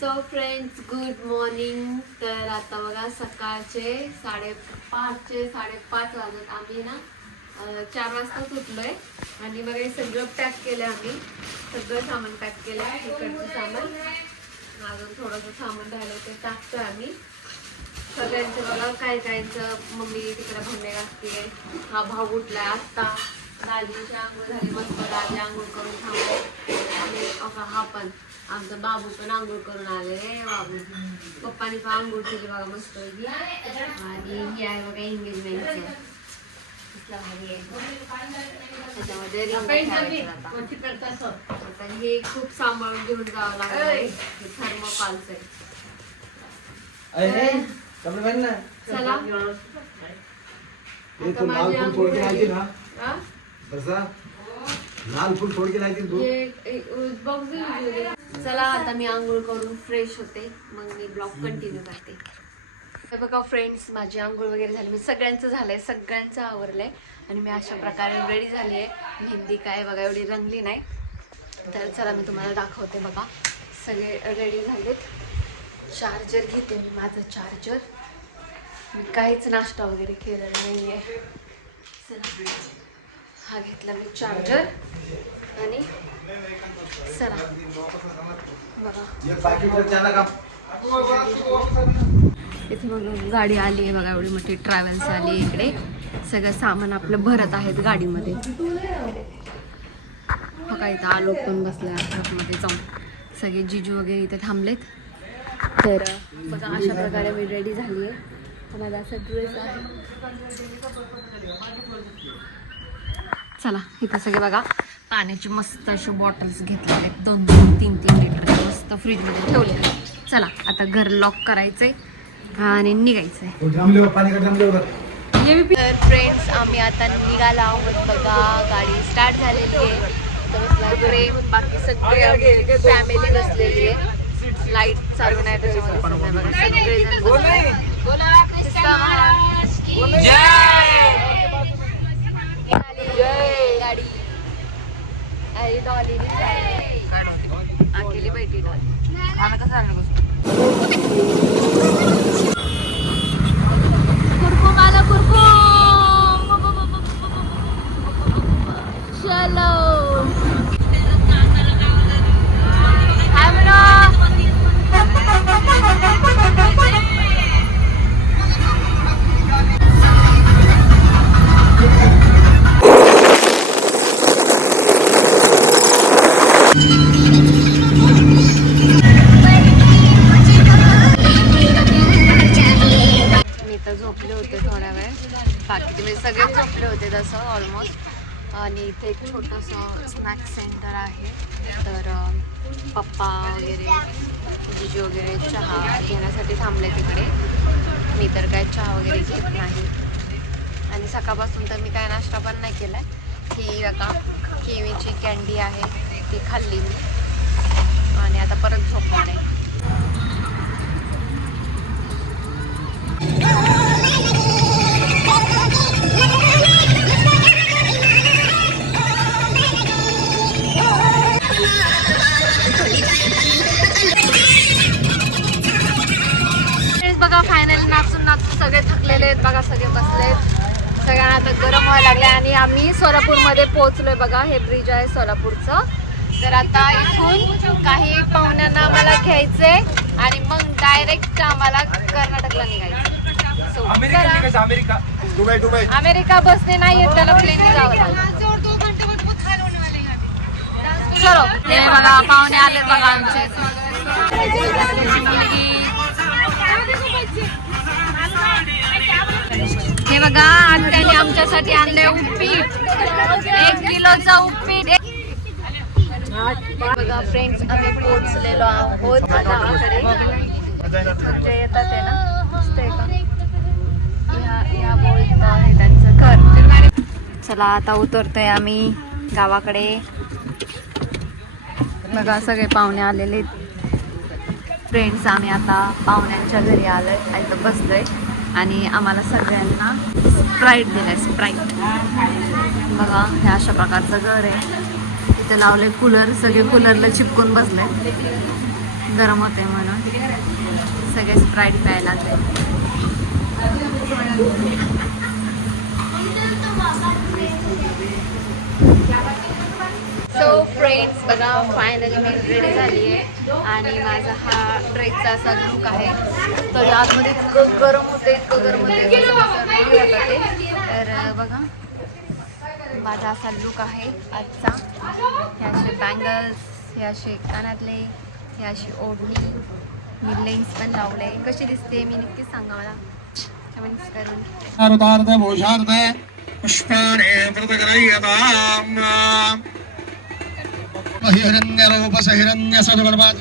So friends, good morning. तर आता बघा सकाळचे 5:30 वाजत. आम्ही ना 4 वाजताच उठलोय आणि बघा हे सगळं पॅक केलं. आम्ही सगळं सामान पॅक केलं. इकडचं सामान, अजून थोडंसं सामान राहिलं ते टाकतोय आम्ही. सगळ्यांचं बघा काय कायचं. मम्मी तिकडे भांडे घासते. हा भाऊ उठलाय आत्ता. दाजीची आंघोळ झाली मस्त. दाजी आंघोळ करून थांबले आणि हा पण आमचा बाबू पण आंघोळ करून आले. बाबू पप्पानी पण आंघोळ केली बघा मस्त. आणि ही आहे बघा एंगेजमेंटचं. त्याच्यामध्ये हे खूप सांभाळून घेऊन जावं लागलं. हे थर्मोकॉलचं आहे. चला लाल फूल छोड़ के लाई थी तू. चला आता मी आंघोळ करून फ्रेश होते, मग मी ब्लॉग कंटिन्यू करते. हे बघा फ्रेंड्स, माझी आंघोळ वगैरे झाली. मी सगळ्यांचं झालंय, सगळ्यांचं आवरलंय आणि मी अशा प्रकारे रेडी झाली आहे. मेहंदी काय बघा एवढी रंगली नाही. तर चला मी तुम्हाला दाखवते. बघा सगळे रेडी झालेत. चार्जर घेते मी, माझं चार्जर. मी काहीच नाश्ता वगैरे केलेला नाही आहे. चला हा घेतला मी चार्जर आणि चला बघा इथे मग गाडी आली आहे बघा. एवढी मोठी ट्रॅव्हल्स आली आहे इकडे. सगळं सामान आपलं भरत आहेत गाडीमध्ये. बघा इथं आलोक पण बसलाय आतमध्ये जाऊन. सगळे जिजू वगैरे इथे थांबलेत. तर बघा अशा प्रकारे मी रेडी झाली आहे. माझा असा ड्रेस आहे. चला इथे सगळे बघा पाण्याची मस्त अशा बॉटल्स घेतलेले 2-3 लिटर मस्त फ्रीजमध्ये ठेवले. चला आता घर लॉक करायचंय आणि निघायचंय. तर फ्रेंड्स, आम्ही आता निघाला आहोत बघा. गाडी स्टार्ट झालेली आहे. तर बाकी सगळे फॅमिली बसलेली आहे. लाईट चालू नाही त्याच्यामध्ये. गाडी अरे डॉली केली बैठी डॉली. आम्ही कसं कुरकुम आला कुरकुम. चलो झोपले होते थोड्या वेळ. बाकी तुम्ही सगळे झोपले होते तसं ऑलमोस्ट. आणि इथे एक छोटंसं स्नॅक्स सेंटर आहे. तर पप्पा वगैरे जिजू वगैरे चहा घेण्यासाठी थांबले तिकडे. मी तर काय चहा वगैरे घेत नाही. आणि सकाळपासून तर मी काय नाश्ता पण नाही केला आहे. ही आता केवीची कॅन्डी आहे ती खाल्ली मी आणि आता परत झोपणार आहे. बघा फायनली नाचून सगळे थकलेले आहेत बघा. सगळे बसलेत. सगळ्यांना आता गरम व्हायला लागले आणि आम्ही सोलापूरमध्ये पोहोचलोय बघा. हे ब्रिज आहे सोलापूरचं. तर आता इथून काही पाहुण्यांना आम्हाला घ्यायचंय आणि मग डायरेक्ट आम्हाला कर्नाटकला निघायचं. अमेरिका बसने नाही येत, त्याला प्लेनने जावं लागतं. चलो ते बघा पाहुणे आले बघा आमचे. हे बघा आत्याने आमच्यासाठी आणले उपीट. 1 किलोचा उपीट. बघा फ्रेंड्स, आम्ही पोहोचलेलो आहोत गावाकडे. येतात आहे ना मस्त आहे का. ह्या बोलत आहे त्यांचं घर. चला आता उतरतोय आम्ही गावाकडे. बघा सगळे पाहुणे आलेले फ्रेंड्स. आम्ही आता पाहुण्यांच्या घरी आलोय. इथं बसलोय आणि आम्हाला सगळ्यांना स्प्राईट दिलाय. स्प्राईट बघा हे अशा प्रकारचं घर आहे. इथे लावले कूलर. सगळे कूलरला चिपकून बसले. गरम होते म्हणून सगळे स्प्राईट प्यायला लागले. सो फ्रेंड्स बघा फायनली मी रेडी झाली आहे आणि माझा हा ड्रेसचा असा लुक आहे. तर आतमध्ये इतकं गरम होते तर बघा माझा असा लुक आहे आजचा. हे असे बँगल्स, हे असे कानातले, हे अशी ओढणी, मी लेन्स पण लावले. कशी दिसते मी नक्कीच सांगा मला कमेंट्स करून. पुष्पाणे प्रतग्रह्यताम् हिरण्यरूपस हिरण्यसदगुणवान्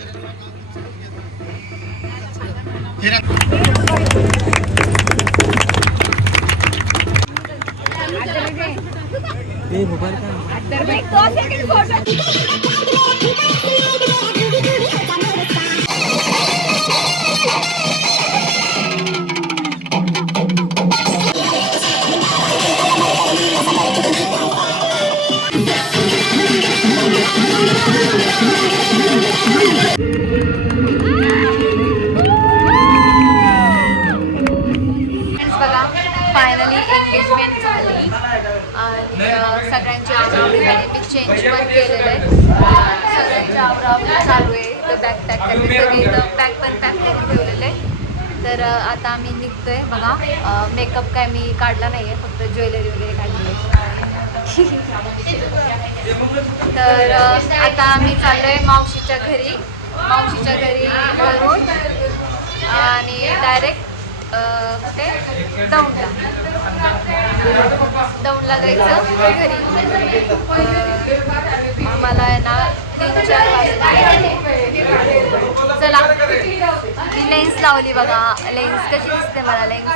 फायनली एंगेजमेंट झाली आणि सगळ्यांची आवरावरी झाली. मी चेंज पण केलेलं आहे. सगळ्यांची आवरावरी चालू आहे. तर बॅग पॅक करते, सगळे बॅग पण पॅक करून ठेवलेले. तर आता आम्ही निघतोय. बघा मेकअप काय मी काढला नाही आहे, फक्त ज्वेलरी वगैरे काढली आहे. तर आता आम्ही चाललोय मावशीच्या घरी घरून आणि डायरेक्ट कुठे दौंडला जायचं घरी. आम्हाला आहे ना 3-4 वाजता. चला मी लेन्स लावली बघा. लेन्स कशी दिसते मला? लेन्स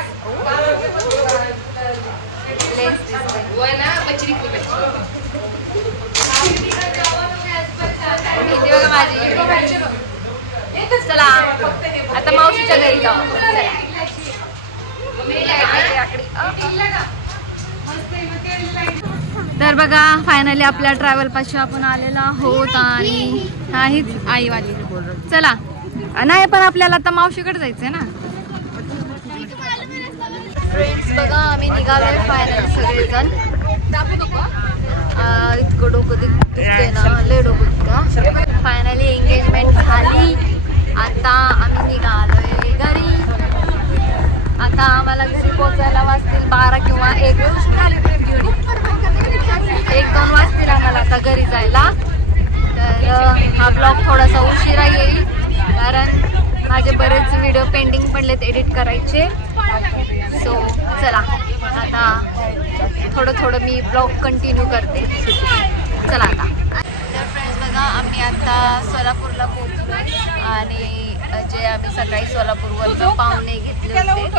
दिसते बघा माझी. चला आता मावशीच्या घरी जाऊ. तर बघा फायनली आपल्या ट्रॅव्हल पाशी आपण आलेला आहोत आणि हीच आईवाली. चला नाही पण आपल्याला आता मावशीकडे जायचंय ना. फ्रेंड्स बघा आम्ही निघालोय फायनली सगळेजण. इतकं डोकं दिसते ना, लय डोकं का. फायनली एंगेजमेंट झाली. आता आम्ही निघालोय घरी. आता आम्हाला घरी पोहोचायला वाजतील 12 किंवा 1-2 वाजतील आम्हाला आता घरी जायला. तर हा ब्लॉग थोडासा उशिरा येईल कारण माझे बरेच व्हिडिओ पेंडिंग पडलेत एडिट करायचे. सो चला आता थोडं मी ब्लॉग कंटिन्यू करते. चला आता. तर फ्रेंड्स बघा आम्ही आता सोलापूरला पोहोचलो आणि जे आम्ही सकाळी सोलापूरवरून पाहुणे घेतले होते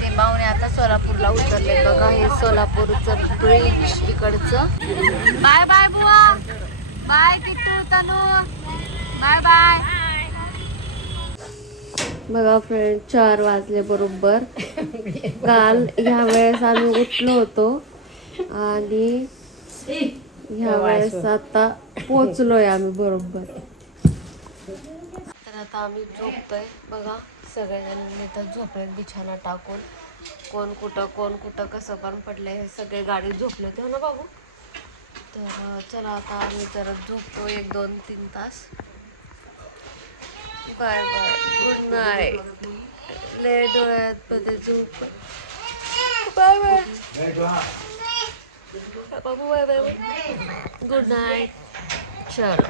ते पाहुणे आता सोलापूरला उतरले. बघा हे सोलापूरचं ब्रिज इकडचं. बाय बाय बुवा, बाय किट्टू, तनू, बाय बाय. बघा फ्रेंड 4 वाजले बरोबर. काल ह्या वेळेस आम्ही उठलो होतो आणि ह्या वेळेस आता पोचलोय आम्ही बरोबर. तर आता आम्ही झोपतोय. बघा सगळेजण इथं झोपले बिछाना टाकून. कोण कुठं कसं पण पडलंय. हे सगळे गाडी झोपले होते ना बाबू. तर चला आता आम्ही जरा झोपतो 1-2-3 तास. Bye bye, good night. लय डोळ्यात मध्ये झोप. बाय बाय बाबू, बाय बाय, गुड नाईट. चलो.